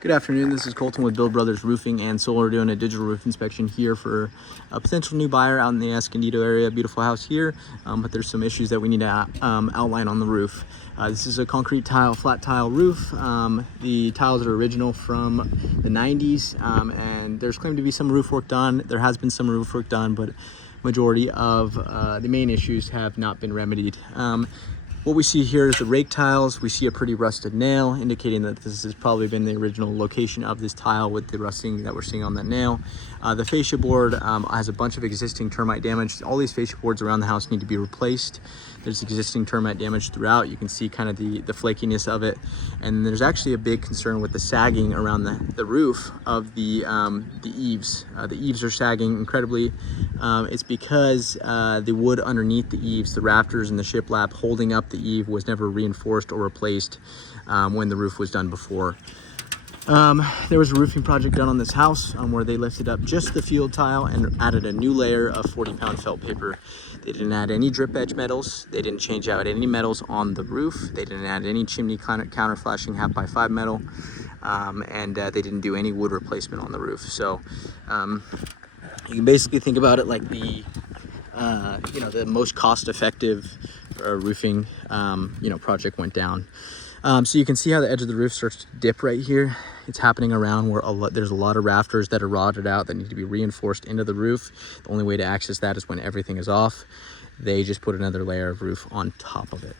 Good afternoon, this is Colton with Bill Brothers Roofing and Solar doing a digital roof inspection here for a potential new buyer out in the Escondido area. Beautiful house here, but there's some issues that we need to outline on the roof. This is a concrete tile, flat tile roof. The tiles are original from the 90s, and there's claimed to be some roof work done. There has been some roof work done, but majority of the main issues have not been remedied. What we see here is the rake tiles. We see a pretty rusted nail, indicating that this has probably been the original location of this tile with the rusting that we're seeing on that nail. The fascia board has a bunch of existing termite damage. All these fascia boards around the house need to be replaced. There's existing termite damage throughout. You can see kind of the flakiness of it. And there's actually a big concern with the sagging around the roof of the eaves. The eaves are sagging incredibly. It's because the wood underneath the eaves, the rafters and the shiplap holding up the eave, was never reinforced or replaced when the roof was done before. There was a roofing project done on this house where they lifted up just the field tile and added a new layer of 40-pound felt paper. They didn't add any drip edge metals. They didn't change out any metals on the roof. They didn't add any chimney counter flashing 5x5 metal, and they didn't do any wood replacement on the roof. So you can basically think about it like the most cost-effective roofing project went down. So you can see how the edge of the roof starts to dip right here. It's happening around where there's a lot of rafters that are rotted out that need to be reinforced into the roof. The only way to access that is when everything is off. They just put another layer of roof on top of it.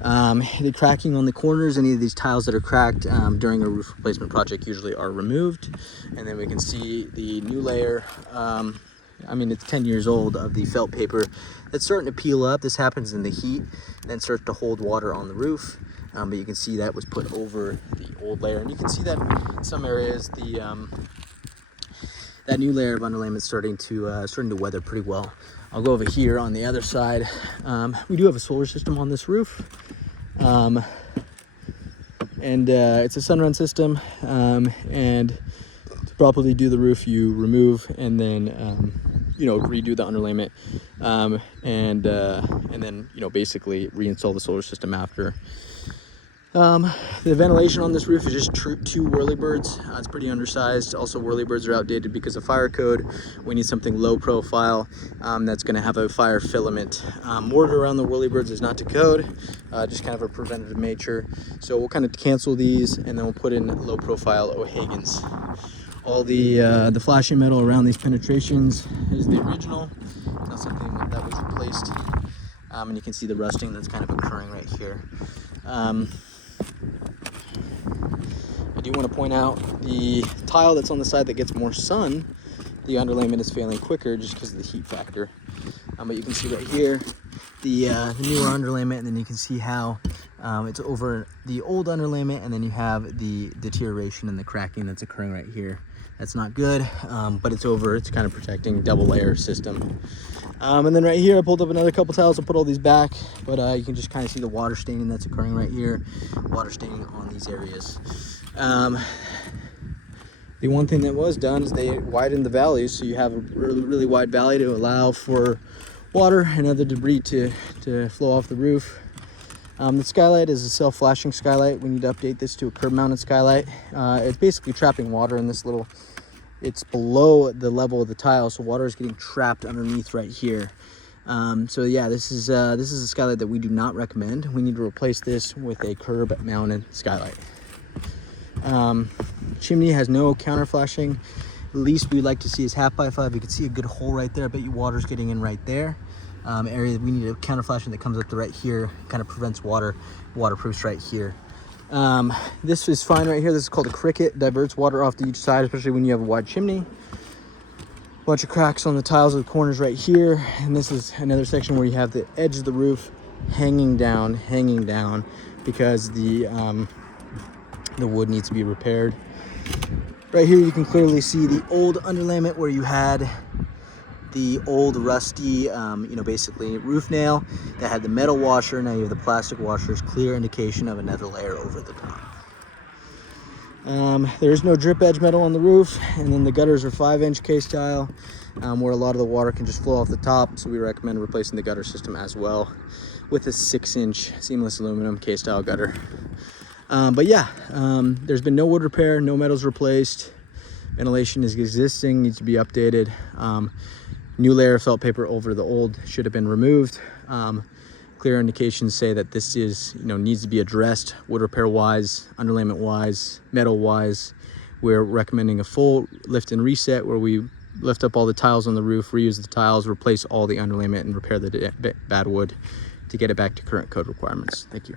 The cracking on the corners, any of these tiles that are cracked during a roof replacement project usually are removed. And then we can see the new layer, it's 10 years old, of the felt paper that's starting to peel up. This happens in the heat, then starts to hold water on the roof. But you can see that was put over the old layer, and you can see that in some areas that new layer of underlayment is starting to weather pretty well. I'll go over here on the other side. We do have a solar system on this roof, and it's a sunrun system. And to properly do the roof, you remove and then redo the underlayment, and then basically reinstall the solar system after. The ventilation on this roof is just two whirlybirds. It's pretty undersized. Also, whirlybirds are outdated because of fire code. We need something low profile that's going to have a fire filament. Mortar around the whirlybirds is not to code, just kind of a preventative nature. So we'll kind of cancel these, and then we'll put in low profile O'Hagan's. All the flashing metal around these penetrations is the original, not something that was replaced. And you can see the rusting that's kind of occurring right here. I do want to point out the tile that's on the side that gets more sun, the underlayment is failing quicker just because of the heat factor. But you can see right here the newer underlayment, and then you can see how it's over the old underlayment, and then you have the deterioration and the cracking that's occurring right here. That's not good, but it's kind of protecting double layer system. And then right here, I pulled up another couple tiles. I'll put all these back, but you can just kind of see the water staining that's occurring right here, water staining on these areas. The one thing that was done is they widened the valleys, so you have a really wide valley to allow for water and other debris to flow off the roof. The skylight is a self-flashing skylight. We need to update this to a curb-mounted skylight. It's basically trapping water in this it's below the level of the tile, so water is getting trapped underneath right here. So yeah, this is a skylight that we do not recommend. We need to replace this with a curb-mounted skylight. Chimney has no counter flashing. The least we'd like to see is 5x5. You can see a good hole right there. I bet you water's getting in right there. Area that we need a counter flashing that comes up to right here, kind of prevents waterproofs right here. This is fine right here. This is called a cricket. Diverts water off to each side, especially when you have a wide chimney. Bunch of cracks on the tiles of the corners right here, and this is another section where you have the edge of the roof hanging down because the wood needs to be repaired. Right here you can clearly see the old underlayment where you had the old rusty basically roof nail that had the metal washer. Now you have the plastic washers, clear indication of another layer over the top. There is no drip edge metal on the roof, and then the gutters are 5-inch K-style, where a lot of the water can just flow off the top, so we recommend replacing the gutter system as well with a 6-inch seamless aluminum K-style gutter. But yeah, there's been no wood repair, no metals replaced. Ventilation is existing, needs to be updated. New layer of felt paper over the old should have been removed. Clear indications say that this is, needs to be addressed wood repair wise, underlayment wise, metal wise. We're recommending a full lift and reset where we lift up all the tiles on the roof, reuse the tiles, replace all the underlayment, and repair the bad wood to get it back to current code requirements. Thank you.